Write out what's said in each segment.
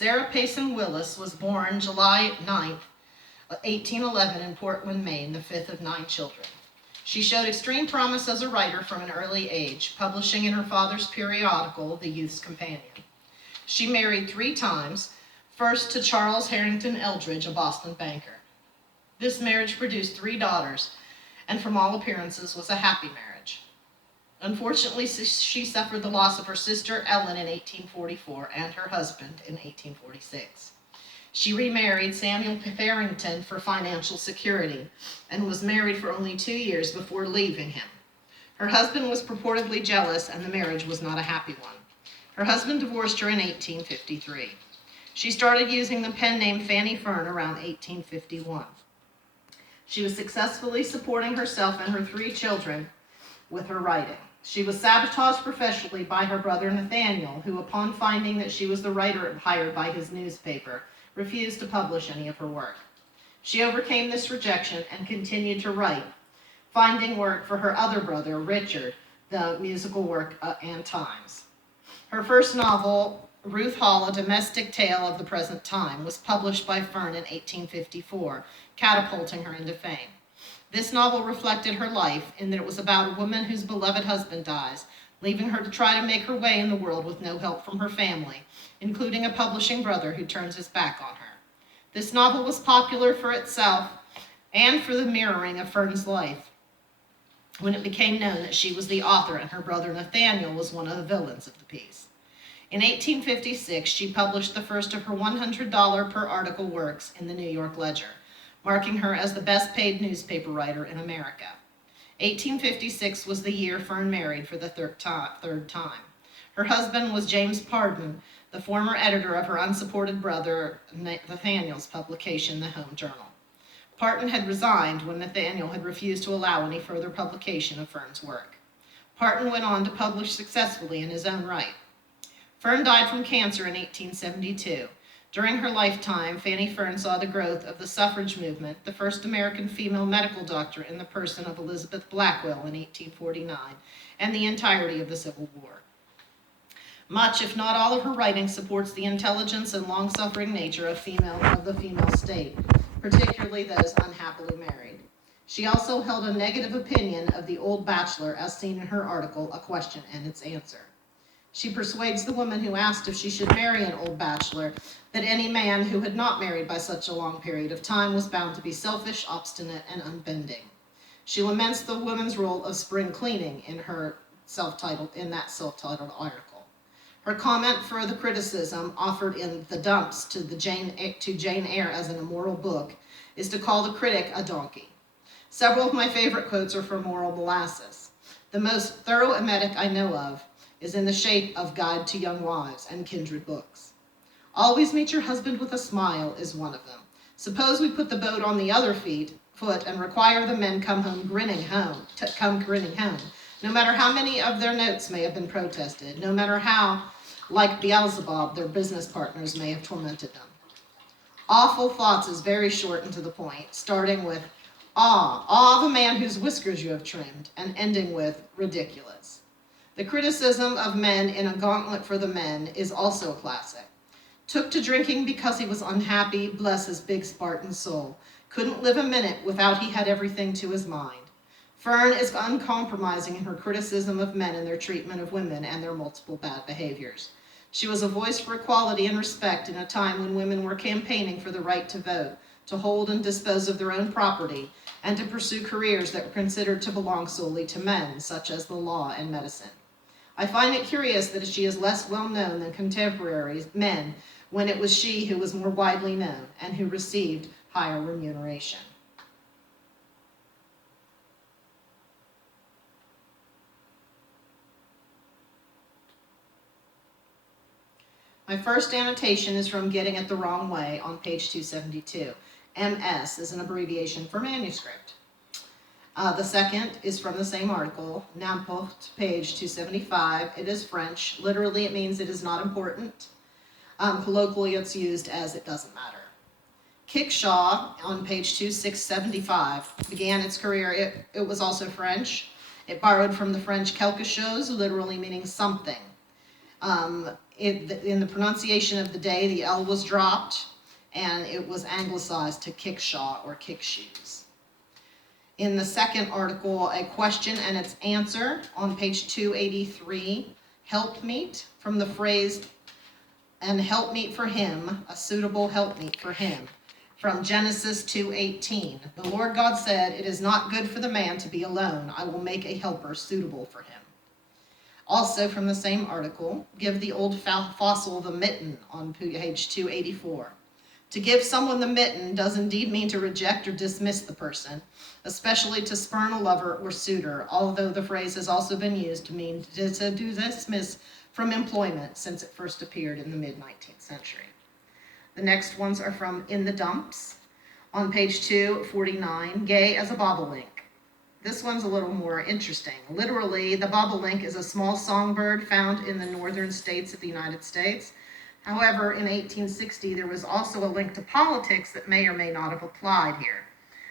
Sarah Payson Willis was born July 9th, 1811 in Portland, Maine, the fifth of 9 children. She showed extreme promise as a writer from an early age, publishing in her father's periodical, The Youth's Companion. She married 3 times, first to Charles Harrington Eldridge, a Boston banker. This marriage produced 3 daughters, and from all appearances was a happy marriage. Unfortunately, she suffered the loss of her sister Ellen in 1844 and her husband in 1846. She remarried Samuel Farrington for financial security and was married for only 2 years before leaving him. Her husband was purportedly jealous, and the marriage was not a happy one. Her husband divorced her in 1853. She started using the pen name Fanny Fern around 1851. She was successfully supporting herself and her 3 children with her writing. She was sabotaged professionally by her brother Nathaniel, who, upon finding that she was the writer hired by his newspaper, refused to publish any of her work. She overcame this rejection and continued to write, finding work for her other brother, Richard, the musical work and Times. Her first novel, Ruth Hall, A Domestic Tale of the Present Time, was published by Fern in 1854, catapulting her into fame. This novel reflected her life in that it was about a woman whose beloved husband dies, leaving her to try to make her way in the world with no help from her family, including a publishing brother who turns his back on her. This novel was popular for itself and for the mirroring of Fern's life, when it became known that she was the author and her brother Nathaniel was one of the villains of the piece. In 1856, she published the first of her $100 per article works in the New York Ledger, marking her as the best paid newspaper writer in America. 1856 was the year Fern married for the third time. Her husband was James Pardon, the former editor of her unsupported brother Nathaniel's publication, The Home Journal. Parton had resigned when Nathaniel had refused to allow any further publication of Fern's work. Parton went on to publish successfully in his own right. Fern died from cancer in 1872. During her lifetime, Fanny Fern saw the growth of the suffrage movement, the first American female medical doctor in the person of Elizabeth Blackwell in 1849, and the entirety of the Civil War. Much, if not all, of her writing supports the intelligence and long-suffering nature of the female state, particularly those unhappily married. She also held a negative opinion of the old bachelor, as seen in her article, A Question and Its Answer. She persuades the woman who asked if she should marry an old bachelor that any man who had not married by such a long period of time was bound to be selfish, obstinate, and unbending. She laments the woman's role of spring cleaning in that self-titled article. Her comment for the criticism offered in The Dumps to Jane Eyre as an immoral book is to call the critic a donkey. Several of my favorite quotes are from Moral Molasses. The most thorough emetic I know of is in the shape of Guide to Young Wives and kindred books. Always meet your husband with a smile is one of them. Suppose we put the boat on the other foot and require the men come grinning home. No matter how many of their notes may have been protested, no matter how, like Beelzebub, their business partners may have tormented them. Awful Thoughts is very short and to the point, starting with awe of a man whose whiskers you have trimmed, and ending with ridiculous. The criticism of men in A Gauntlet for the Men is also a classic. Took to drinking because he was unhappy, bless his big Spartan soul. Couldn't live a minute without he had everything to his mind. Fern is uncompromising in her criticism of men and their treatment of women and their multiple bad behaviors. She was a voice for equality and respect in a time when women were campaigning for the right to vote, to hold and dispose of their own property, and to pursue careers that were considered to belong solely to men, such as the law and medicine. I find it curious that she is less well known than contemporary men when it was she who was more widely known and who received higher remuneration. My first annotation is from Getting It the Wrong Way on page 272. MS is an abbreviation for manuscript. The second is from the same article, N'importe, page 275. It is French. Literally, it means it is not important. Colloquially, it's used as it doesn't matter. Kickshaw, on page 2675, began its career. It was also French. It borrowed from the French quelque chose, literally meaning something. In the pronunciation of the day, the L was dropped, and it was anglicized to kickshaw or kick shoes. In the second article, a question and its answer on page 283, helpmeet, from the phrase, and helpmeet for him, a suitable helpmeet for him, from Genesis 2:18. The Lord God said, "It is not good for the man to be alone. I will make a helper suitable for him." Also from the same article, give the old fossil the mitten on page 284. To give someone the mitten does indeed mean to reject or dismiss the person, especially to spurn a lover or suitor, although the phrase has also been used to mean to dismiss from employment since it first appeared in the mid-19th century. The next ones are from In the Dumps on page 249, gay as a bobolink. This one's a little more interesting. Literally, the bobolink is a small songbird found in the northern states of the United States. However, in 1860, there was also a link to politics that may or may not have applied here.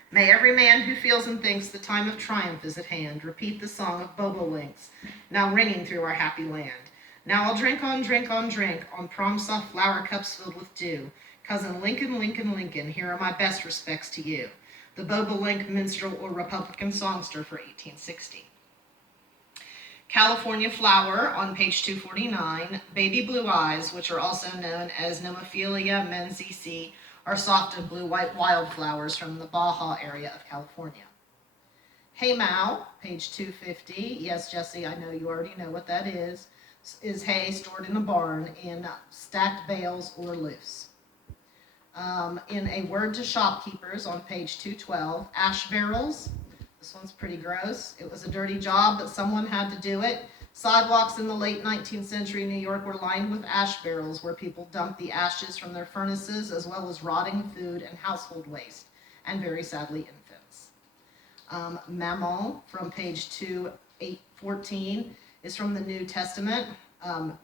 May every man who feels and thinks the time of triumph is at hand repeat the song of bobolinks, now ringing through our happy land. Now I'll drink on, drink on, drink, on prom-soft flower cups filled with dew. Cousin Lincoln, Lincoln, Lincoln, here are my best respects to you. The bobolink minstrel or Republican songster for 1860. California flower on page 249, baby blue eyes, which are also known as Nomophilia menziesii, are soft and blue-white wildflowers from the Baja area of California. Hay mow, page 250. Yes, Jesse, I know you already know what that is hay stored in a barn in stacked bales or loose. In a word to shopkeepers on page 212, ash barrels. This one's pretty gross. It was a dirty job, but someone had to do it. Sidewalks in the late 19th century New York were lined with ash barrels where people dumped the ashes from their furnaces as well as rotting food and household waste, and very sadly infants. Mammon from page 214 is from the New Testament.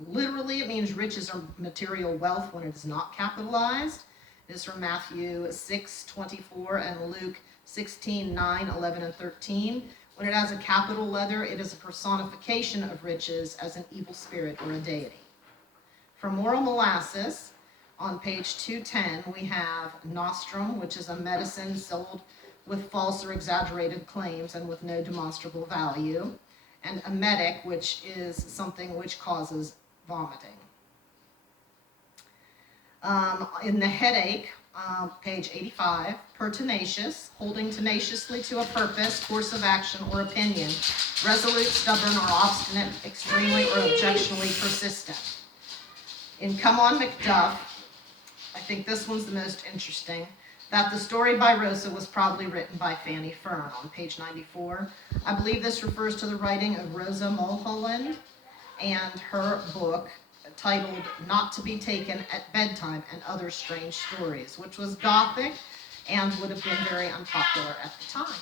Literally, it means riches or material wealth when it is not capitalized. It is from Matthew 6:24 and Luke 16:9, 11, and 13. When it has a capital letter, it is a personification of riches as an evil spirit or a deity. From Moral Molasses, on page 210, we have nostrum, which is a medicine sold with false or exaggerated claims and with no demonstrable value, and emetic, which is something which causes vomiting. In the headache, page 85, pertinacious, holding tenaciously to a purpose, course of action, or opinion, resolute, stubborn, or obstinate, extremely or objectionably persistent. In Come On Macduff, I think this one's the most interesting, that the story by Rosa was probably written by Fanny Fern on page 94. I believe this refers to the writing of Rosa Mulholland and her book titled Not to be Taken at Bedtime and Other Strange Stories, which was Gothic and would have been very unpopular at the time.